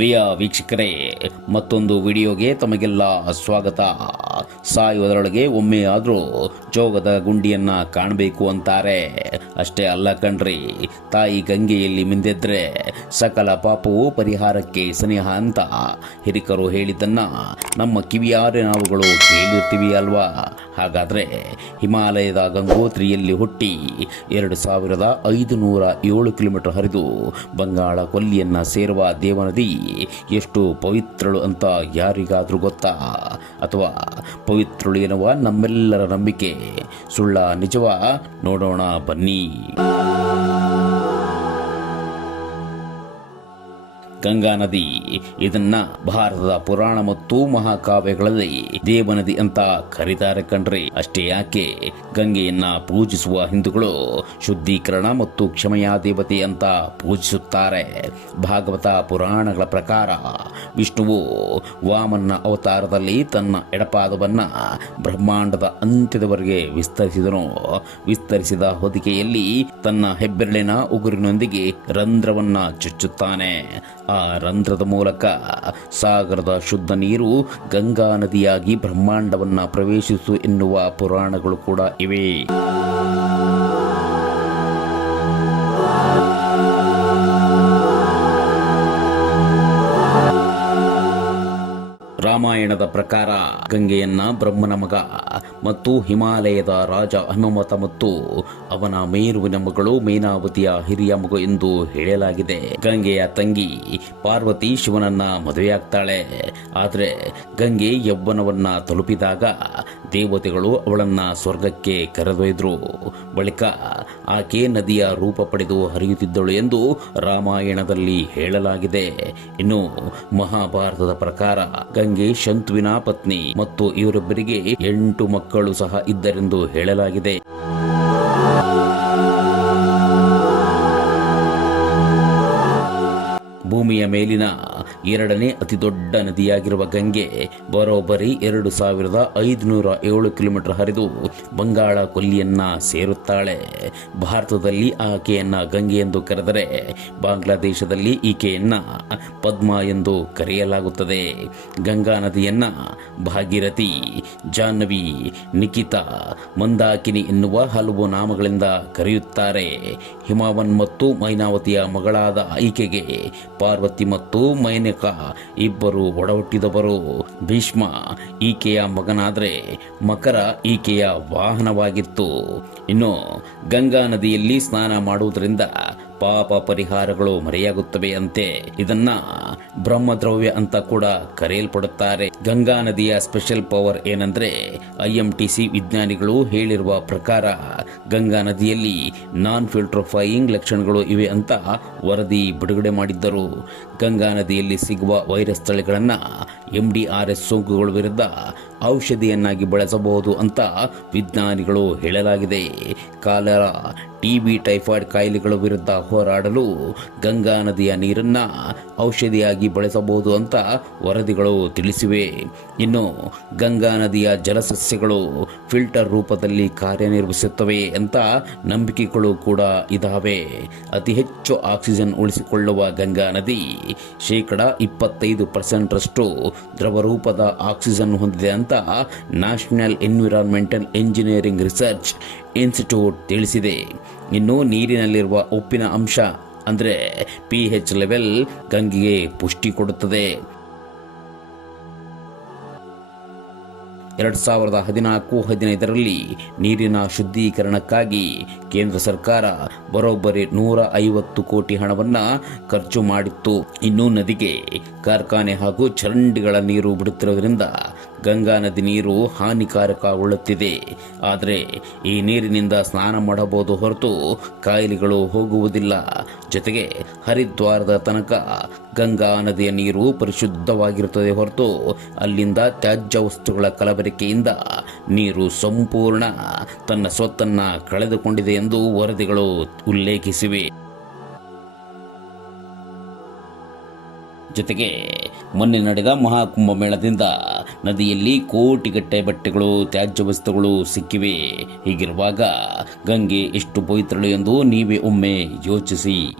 ಪ್ರಿಯ ವೀಕ್ಷಕರೇ, ಮತ್ತೊಂದು ವಿಡಿಯೋಗೆ ತಮಗೆಲ್ಲ ಸ್ವಾಗತ. ಸಾಯುವುದರೊಳಗೆ ಒಮ್ಮೆ ಆದರೂ ಜೋಗದ ಗುಂಡಿಯನ್ನ ಕಾಣಬೇಕು ಅಂತಾರೆ. ಅಷ್ಟೇ ಅಲ್ಲ ಕಣ್ರಿ, ತಾಯಿ ಗಂಗೆಯಲ್ಲಿ ಮಿಂದೆದ್ರೆ ಸಕಲ ಪಾಪವು ಪರಿಹಾರಕ್ಕೆ ಸನಿಹ ಅಂತ ಹಿರಿಕರು ಹೇಳಿದ್ದನ್ನು ನಮ್ಮ ಕಿವಿಯಾರೆ ನಾವುಗಳು ಕೇಳಿರ್ತೀವಿ ಅಲ್ವಾ? ಹಾಗಾದ್ರೆ ಹಿಮಾಲಯದ ಗಂಗೋತ್ರಿಯಲ್ಲಿ ಹುಟ್ಟಿ ಎರಡು ಸಾವಿರದ ಐದು ನೂರ ಏಳು ಕಿಲೋಮೀಟರ್ ಹರಿದು ಬಂಗಾಳ ಕೊಲ್ಲಿಯನ್ನು ಸೇರುವ ದೇವನದಿ ಎಷ್ಟು ಪವಿತ್ರಳು ಅಂತ ಯಾರಿಗಾದರೂ ಗೊತ್ತಾ? ಅಥವಾ ಪವಿತ್ರಳು ಎನ್ನುವ ನಮ್ಮೆಲ್ಲರ ನಂಬಿಕೆ? ಸುಳ್ಳ ನಿಜವ? ನೋಡೋಣ ಬನ್ನಿ. ಗಂಗಾ ನದಿ. ಇದನ್ನ ಭಾರತದ ಪುರಾಣ ಮತ್ತು ಮಹಾಕಾವ್ಯಗಳಲ್ಲಿ ದೇವನದಿ ಅಂತ ಕರೀತಾರೆ ಕಣ್ರಿ. ಅಷ್ಟೇ ಯಾಕೆ? ಗಂಗೆಯನ್ನ ಪೂಜಿಸುವ ಹಿಂದೂಗಳು ಶುದ್ಧೀಕರಣ ಮತ್ತು ಕ್ಷಮೆಯ ದೇವತೆ ಅಂತ ಪೂಜಿಸುತ್ತಾರೆ. ಭಾಗವತ ಪುರಾಣಗಳ ಪ್ರಕಾರ ವಿಷ್ಣುವು ವಾಮನ ಅವತಾರದಲ್ಲಿ ತನ್ನ ಎಡಪಾದವನ್ನ ಬ್ರಹ್ಮಾಂಡದ ಅಂತ್ಯದವರೆಗೆ ವಿಸ್ತರಿಸಿದನು. ವಿಸ್ತರಿಸಿದ ಹೊದಿಕೆಯಲ್ಲಿ ತನ್ನ ಹೆಬ್ಬೆರಳಿನ ಉಗುರಿನೊಂದಿಗೆ ರಂಧ್ರವನ್ನ ಚುಚ್ಚುತ್ತಾನೆ. ಆ ರಂಧ್ರದ ಮೂಲಕ ಸಾಗರದ ಶುದ್ಧ ನೀರು ಗಂಗಾ ನದಿಯಾಗಿ ಬ್ರಹ್ಮಾಂಡವನ್ನ ಪ್ರವೇಶಿಸು ಎನ್ನುವ ಪುರಾಣಗಳು ಕೂಡ ಇವೆ. ರಾಮಾಯಣದ ಪ್ರಕಾರ ಗಂಗೆಯನ್ನ ಬ್ರಹ್ಮನ ಮಗ ಮತ್ತು ಹಿಮಾಲಯದ ರಾಜ ಹನುಮತ ಮತ್ತು ಅವನ ಮೇರುವಿನ ಮಗಳು ಮೇನಾವತಿಯ ಹಿರಿಯ ಮಗು ಎಂದು ಹೇಳಲಾಗಿದೆ. ಗಂಗೆಯ ತಂಗಿ ಪಾರ್ವತಿ ಶಿವನನ್ನ ಮದುವೆಯಾಗ್ತಾಳೆ. ಆದರೆ ಗಂಗೆ ಯೌವನವನ್ನ ತಲುಪಿದಾಗ ದೇವತೆಗಳು ಅವಳನ್ನ ಸ್ವರ್ಗಕ್ಕೆ ಕರೆದೊಯ್ದರು. ಬಳಿಕ ಆಕೆ ನದಿಯ ರೂಪ ಪಡೆದು ಹರಿಯುತ್ತಿದ್ದಳು ಎಂದು ರಾಮಾಯಣದಲ್ಲಿ ಹೇಳಲಾಗಿದೆ. ಇನ್ನು ಮಹಾಭಾರತದ ಪ್ರಕಾರ ಗಂಗೆ, ಶಂತುವಿನ ಪತ್ನಿ ಮತ್ತು ಇವರಿಬ್ಬರಿಗೆ ಎಂಟು ಮಕ್ಕಳು ಸಹ ಇದ್ದರೆಂದು ಹೇಳಲಾಗಿದೆ. ಭೂಮಿಯ ಮೇಲಿನ ಎರಡನೇ ಅತಿ ದೊಡ್ಡ ನದಿಯಾಗಿರುವ ಗಂಗೆ ಬರೋಬ್ಬರಿ ಎರಡು ಸಾವಿರದ ಐದುನೂರ ಏಳು ಕಿಲೋಮೀಟರ್ ಹರಿದು ಬಂಗಾಳ ಕೊಲ್ಲಿಯನ್ನ ಸೇರುತ್ತಾಳೆ. ಭಾರತದಲ್ಲಿ ಆಕೆಯನ್ನ ಗಂಗೆ ಎಂದು ಕರೆದರೆ ಬಾಂಗ್ಲಾದೇಶದಲ್ಲಿ ಈಕೆಯನ್ನ ಪದ್ಮ ಎಂದು ಕರೆಯಲಾಗುತ್ತದೆ. ಗಂಗಾ ನದಿಯನ್ನ ಭಾಗೀರಥಿ, ಜಾಹ್ನವಿ ನಿಖಿತಾ ಮಂದಾಕಿನಿ ಎನ್ನುವ ಹಲವು ನಾಮಗಳಿಂದ ಕರೆಯುತ್ತಾರೆ. ಹಿಮಾವನ್ ಮತ್ತು ಮೈನಾವತಿಯ ಮಗಳಾದ ಈಕೆಗೆ ಪಾರ್ವತಿ ಮತ್ತು ಮೈನಕ ಇಬ್ಬರು ಒಡಹುಟ್ಟಿದವರು. ಭೀಷ್ಮ ಈಕೆಯ ಮಗನಾದರೆ ಮಕರ ಈಕೆಯ ವಾಹನವಾಗಿತ್ತು. ಇನ್ನು ಗಂಗಾ ನದಿಯಲ್ಲಿ ಸ್ನಾನ ಮಾಡುವುದರಿಂದ ಪಾಪ ಪರಿಹಾರಗಳು ಮರೆಯಾಗುತ್ತವೆ ಅಂತೆ. ಇದನ್ನ ಬ್ರಹ್ಮದ್ರವ್ಯ ಅಂತ ಕೂಡ ಕರೆಯಲ್ಪಡುತ್ತಾರೆ. ಗಂಗಾ ನದಿಯ ಸ್ಪೆಷಲ್ ಪವರ್ ಏನಂದ್ರೆ ಐ ಎಂ ಟಿ ಸಿ ವಿಜ್ಞಾನಿಗಳು ಹೇಳಿರುವ ಪ್ರಕಾರ ಗಂಗಾ ನದಿಯಲ್ಲಿ ನಾನ್ ಫಿಲ್ಟ್ರೋಫೈಯಿಂಗ್ ಲಕ್ಷಣಗಳು ಇವೆ ಅಂತ ವರದಿ ಬಿಡುಗಡೆ ಮಾಡಿದ್ದರು. ಗಂಗಾ ನದಿಯಲ್ಲಿ ಸಿಗುವ ವೈರಸ್ ತಳಿಗಳನ್ನು ಎಂ ಡಿ ಆರ್ ಎಸ್ ಸೋಂಕುಗಳ ವಿರುದ್ಧ ಔಷಧಿಯನ್ನಾಗಿ ಬಳಸಬಹುದು ಅಂತ ವಿಜ್ಞಾನಿಗಳು ಹೇಳಲಾಗಿದೆ. ಕಾಲರ ಟಿಬಿ ಟೈಫಾಯ್ಡ್ ಕಾಯಿಲೆಗಳ ವಿರುದ್ಧ ಹೋರಾಡಲು ಗಂಗಾ ನದಿಯ ನೀರನ್ನು ಔಷಧಿಯಾಗಿ ಬಳಸಬಹುದು ಅಂತ ವರದಿಗಳು ತಿಳಿಸಿವೆ. ಇನ್ನು ಗಂಗಾ ನದಿಯ ಜಲಸಸ್ಯಗಳು ಫಿಲ್ಟರ್ ರೂಪದಲ್ಲಿ ಕಾರ್ಯನಿರ್ವಹಿಸುತ್ತವೆ ಅಂತ ನಂಬಿಕೆಗಳು ಕೂಡ ಇದಾವೆ. ಅತಿ ಹೆಚ್ಚು ಆಕ್ಸಿಜನ್ ಉಳಿಸಿಕೊಳ್ಳುವ ಗಂಗಾ ನದಿ ಶೇಕಡ ಇಪ್ಪತ್ತೈದು ಪರ್ಸೆಂಟ್ರಷ್ಟು ದ್ರವ ರೂಪದ ಆಕ್ಸಿಜನ್ ಹೊಂದಿದೆ ಅಂತ national environmental engineering research institute ತಿಳಿಸಿದೆ. ಇನ್ನು ನೀರಿನಲ್ಲಿರುವ ಉಪ್ಪಿನ ಅಂಶ, ಅಂದರೆ ಪಿ ಹೆಚ್ ಲೆವೆಲ್ ಗಂಗೆಗೆ ಪುಷ್ಟಿ ಕೊಡುತ್ತದೆ. ಎರಡು ಸಾವಿರದ ಹದಿನಾಲ್ಕು ಹದಿನೈದರಲ್ಲಿ ನೀರಿನ ಶುದ್ಧೀಕರಣಕ್ಕಾಗಿ ಕೇಂದ್ರ ಸರ್ಕಾರ ಬರೋಬ್ಬರಿ ನೂರ ಐವತ್ತು ಕೋಟಿ ಹಣವನ್ನು ಖರ್ಚು ಮಾಡಿತ್ತು. ಇನ್ನು ನದಿಗೆ, ಕಾರ್ಖಾನೆ ಹಾಗೂ ಚರಂಡಿಗಳ ನೀರು ಬಿಡುತ್ತಿರುವುದರಿಂದ ಗಂಗಾ ನದಿ ನೀರು ಹಾನಿಕಾರಕಗೊಳ್ಳುತ್ತಿದೆ. ಆದರೆ ಈ ನೀರಿನಿಂದ ಸ್ನಾನ ಮಾಡಬಹುದು ಹೊರತು ಕಾಯಿಲೆಗಳು ಹೋಗುವುದಿಲ್ಲ. ಜೊತೆಗೆ ಹರಿದ್ವಾರದ ತನಕ ಗಂಗಾ ನದಿಯ ನೀರು ಪರಿಶುದ್ಧವಾಗಿರುತ್ತದೆ ಹೊರತು ಅಲ್ಲಿಂದ ತ್ಯಾಜ್ಯ ವಸ್ತುಗಳ ಕಲಬೆರಕೆಯಿಂದ ನೀರು ಸಂಪೂರ್ಣ ತನ್ನ ಸ್ವತ್ತನ್ನು ಕಳೆದುಕೊಂಡಿದೆ ಎಂದು ವರದಿಗಳು ಉಲ್ಲೇಖಿಸಿವೆ. ಜೊತೆಗೆ ಮೊನ್ನೆ ನಡೆದ ಮಹಾಕುಂಭ ಮೇಳದಿಂದ ನದಿಯಲ್ಲಿ ಕೋಟಿಗಟ್ಟೆ ಬಟ್ಟೆಗಳು, ತ್ಯಾಜ್ಯ ವಸ್ತುಗಳು ಸಿಕ್ಕಿವೆ. ಹೀಗಿರುವಾಗ ಗಂಗೆ ಎಷ್ಟು ಪವಿತ್ರಳು ಎಂದು ನೀವೇ ಒಮ್ಮೆ ಯೋಚಿಸಿ.